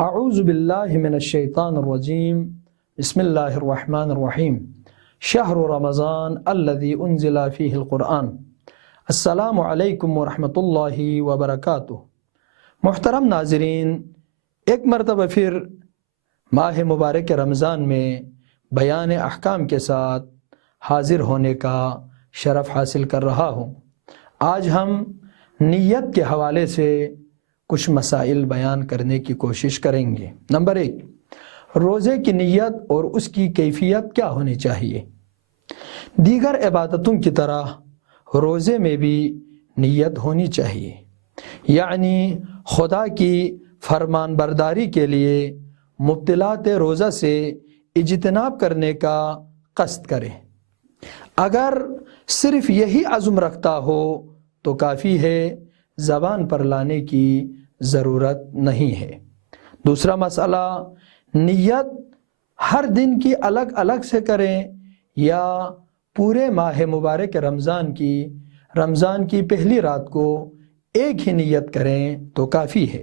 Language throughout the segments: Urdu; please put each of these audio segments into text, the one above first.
اعوذ باللہ من الشیطان الرجیم بسم اللہ الرحمن الرحیم شہر رمضان الذی انزل فیہ القرآن۔ السلام علیکم ورحمۃ اللہ وبرکاتہ۔ محترم ناظرین، ایک مرتبہ پھر ماہ مبارک رمضان میں بیان احکام کے ساتھ حاضر ہونے کا شرف حاصل کر رہا ہوں۔ آج ہم نیت کے حوالے سے کچھ مسائل بیان کرنے کی کوشش کریں گے۔ نمبر 1، روزے کی نیت اور اس کی کیفیت کیا ہونی چاہیے؟ دیگر عبادتوں کی طرح روزے میں بھی نیت ہونی چاہیے، یعنی خدا کی فرمان برداری کے لیے مبطلات روزہ سے اجتناب کرنے کا قصد کرے۔ اگر صرف یہی عزم رکھتا ہو تو کافی ہے، زبان پر لانے کی ضرورت نہیں ہے۔ دوسرا مسئلہ، نیت ہر دن کی الگ الگ سے کریں یا پورے ماہ مبارک رمضان کی پہلی رات کو ایک ہی نیت کریں تو کافی ہے۔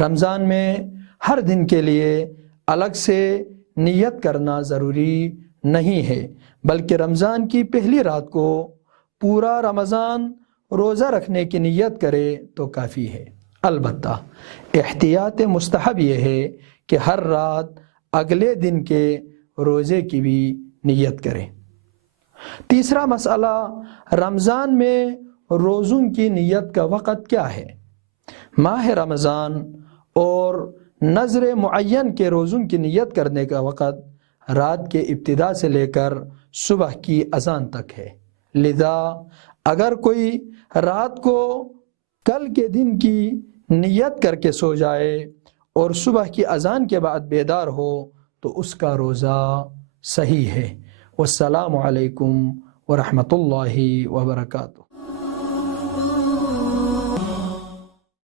رمضان میں ہر دن کے لیے الگ سے نیت کرنا ضروری نہیں ہے، بلکہ رمضان کی پہلی رات کو پورا رمضان روزہ رکھنے کی نیت کرے تو کافی ہے۔ البتہ احتیاط مستحب یہ ہے کہ ہر رات اگلے دن کے روزے کی بھی نیت کرے۔ تیسرا مسئلہ، رمضان میں روزوں کی نیت کا وقت کیا ہے؟ ماہ رمضان اور نظر معین کے روزوں کی نیت کرنے کا وقت رات کے ابتدا سے لے کر صبح کی اذان تک ہے، لذا اگر کوئی رات کو کل کے دن کی نیت کر کے سو جائے اور صبح کی اذان کے بعد بیدار ہو تو اس کا روزہ صحیح ہے۔ والسلام علیکم ورحمۃ اللہ وبرکاتہ۔